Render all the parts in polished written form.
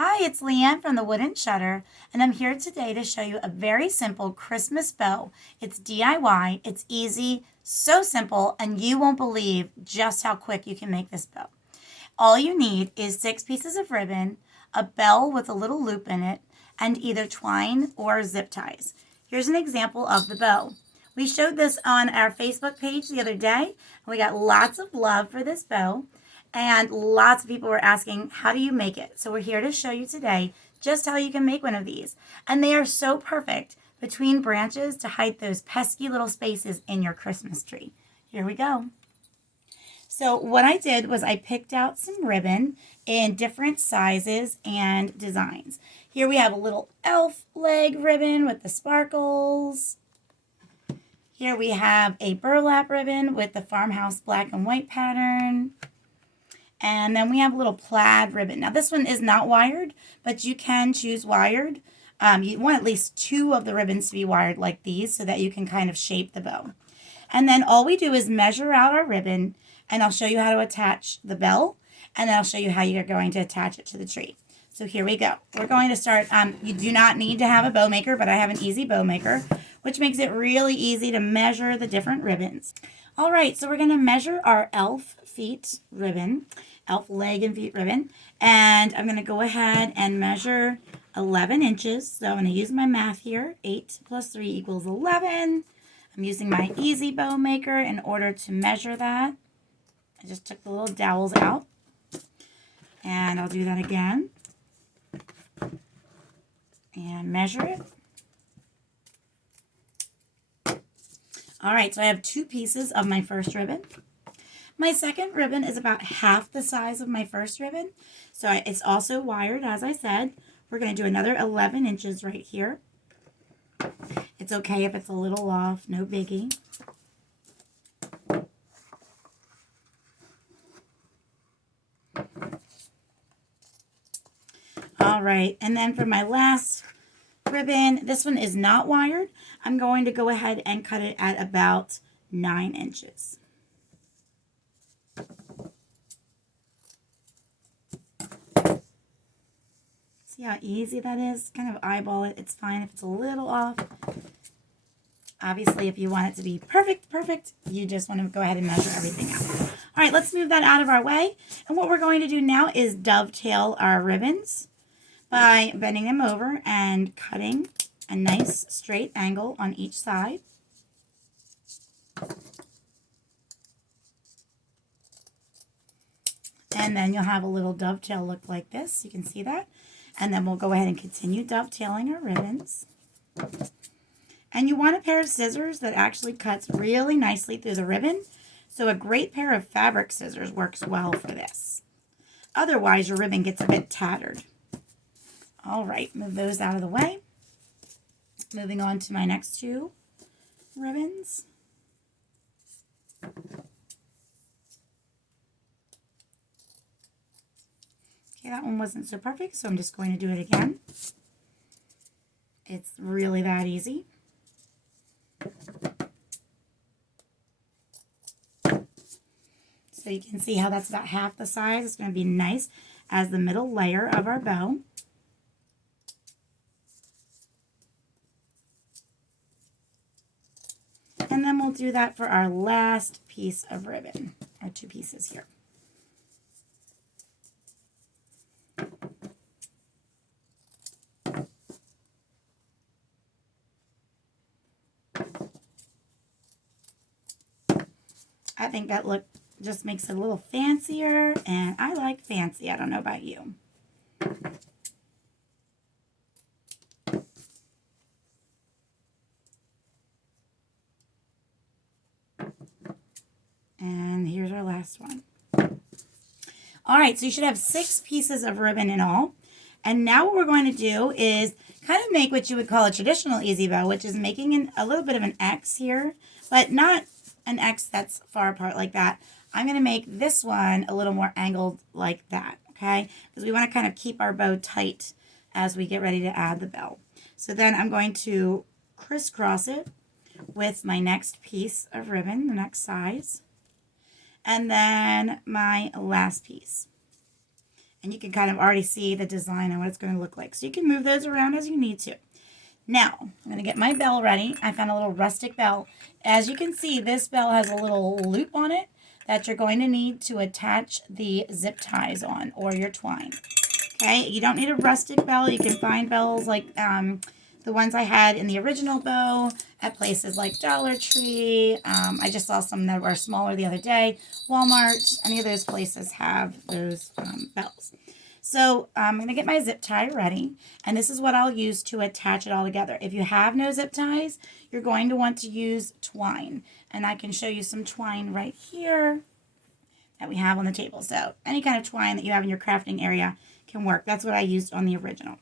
Hi, it's Leanne from the Wooden Shutter, and I'm here today to show you a very simple Christmas bow. It's DIY, it's easy, so simple, and you won't believe just how quick you can make this bow. All you need is 6 pieces of ribbon, a bell with a little loop in it, and either twine or zip ties. Here's an example of the bow. We showed this on our Facebook page the other day, and we got lots of love for this bow. And lots of people were asking, how do you make it? So we're here to show you today just how you can make one of these. And they are so perfect between branches to hide those pesky little spaces in your Christmas tree. Here we go. So what I did was I picked out some ribbon in different sizes and designs. Here we have a little elf leg ribbon with the sparkles. Here we have a burlap ribbon with the farmhouse black and white pattern. And then we have a little plaid ribbon. Now this one is not wired, but you can choose wired. You want at least 2 of the ribbons to be wired like these so that you can kind of shape the bow. And then all we do is measure out our ribbon, and I'll show you how to attach the bell, and then I'll show you how you're going to attach it to the tree. So here we go. We're going to start, you do not need to have a bow maker, but I have an easy bow maker, which makes it really easy to measure the different ribbons. All right, so we're going to measure our elf feet ribbon, elf leg and feet ribbon, and I'm going to go ahead and measure 11 inches. So I'm going to use my math here. 8 plus 3 equals 11. I'm using my easy bow maker in order to measure that. I just took the little dowels out, and I'll do that again and measure it. All right, so I have 2 pieces of my first ribbon. My second ribbon is about half the size of my first ribbon. So it's also wired, as I said. We're going to do another 11 inches right here. It's okay if it's a little off, no biggie. All right, and then for my last ribbon, this one is not wired. I'm going to go ahead and cut it at about 9 inches. See how easy that is? Kind of eyeball it. It's fine if it's a little off. Obviously, if you want it to be perfect, you just want to go ahead and measure everything out. All right, let's move that out of our way. And what we're going to do now is dovetail our ribbons by bending them over and cutting a nice straight angle on each side. And then you'll have a little dovetail look like this. You can see that. And then we'll go ahead and continue dovetailing our ribbons. And you want a pair of scissors that actually cuts really nicely through the ribbon. So a great pair of fabric scissors works well for this. Otherwise, your ribbon gets a bit tattered. All right, move those out of the way. Moving on to my next 2 ribbons. Okay, that one wasn't so perfect, so I'm just going to do it again. It's really that easy. So you can see how that's about half the size. It's going to be nice as the middle layer of our bow. And then we'll do that for our last piece of ribbon, our 2 pieces here. I think that look just makes it a little fancier, and I like fancy. I don't know about you. And here's our last one. All right, so you should have 6 pieces of ribbon in all. And now what we're going to do is kind of make what you would call a traditional easy bow, which is making a little bit of an X here, but not an X that's far apart like that. I'm going to make this one a little more angled like that, okay? Because we want to kind of keep our bow tight as we get ready to add the bell. So then I'm going to crisscross it with my next piece of ribbon, the next size, and then my last piece. And you can kind of already see the design and what it's going to look like. So you can move those around as you need to. Now, I'm going to get my bell ready. I found a little rustic bell. As you can see, this bell has a little loop on it that you're going to need to attach the zip ties on, or your twine. Okay, you don't need a rustic bell. You can find bells like the ones I had in the original bow at places like Dollar Tree. I just saw some that were smaller the other day. Walmart, any of those places have those bells. So I'm going to get my zip tie ready, and this is what I'll use to attach it all together. If you have no zip ties, you're going to want to use twine, and I can show you some twine right here that we have on the table. So any kind of twine that you have in your crafting area can work. That's what I used on the original.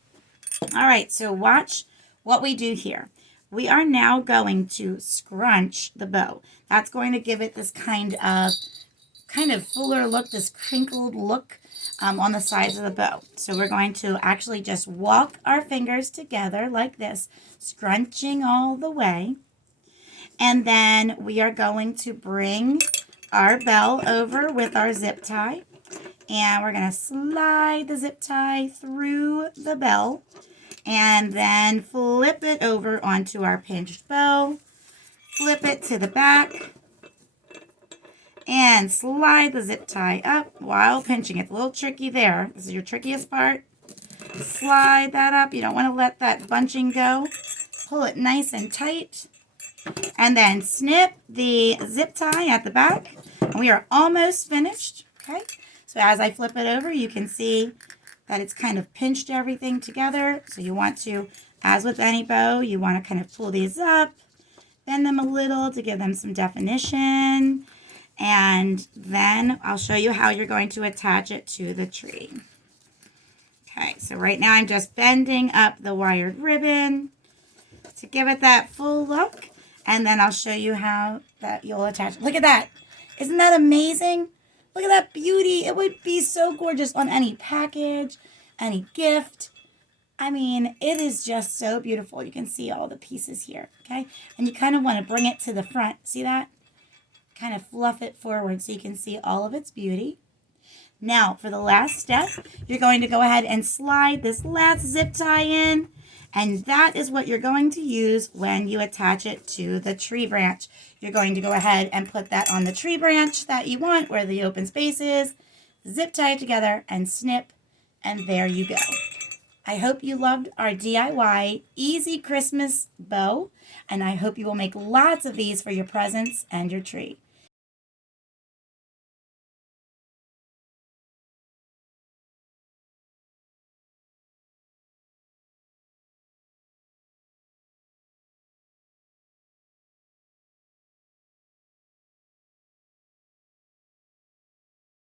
All right, so watch what we do here. We are now going to scrunch the bow. That's going to give it this kind of fuller look, this crinkled look on the sides of the bow. So we're going to actually just walk our fingers together like this, scrunching all the way. And then we are going to bring our bell over with our zip tie. And we're going to slide the zip tie through the bell and then flip it over onto our pinched bow. Flip it to the back and slide the zip tie up while pinching it. It's a little tricky there. This is your trickiest part. Slide that up. You don't want to let that bunching go. Pull it nice and tight. And then snip the zip tie at the back. And we are almost finished. Okay. So as I flip it over, you can see that it's kind of pinched everything together. So you want to, as with any bow, you want to kind of pull these up, bend them a little to give them some definition. And then I'll show you how you're going to attach it to the tree. Okay, so right now I'm just bending up the wired ribbon to give it that full look. And then I'll show you how that you'll attach it. Look at that. Isn't that amazing? Look at that beauty. It would be so gorgeous on any package, any gift. I mean, it is just so beautiful. You can see all the pieces here, okay? And you kind of want to bring it to the front. See that? Kind of fluff it forward so you can see all of its beauty. Now, for the last step, you're going to go ahead and slide this last zip tie in. And that is what you're going to use when you attach it to the tree branch. You're going to go ahead and put that on the tree branch that you want, where the open space is, zip tie it together, and snip, and there you go. I hope you loved our DIY easy Christmas bow, and I hope you will make lots of these for your presents and your tree.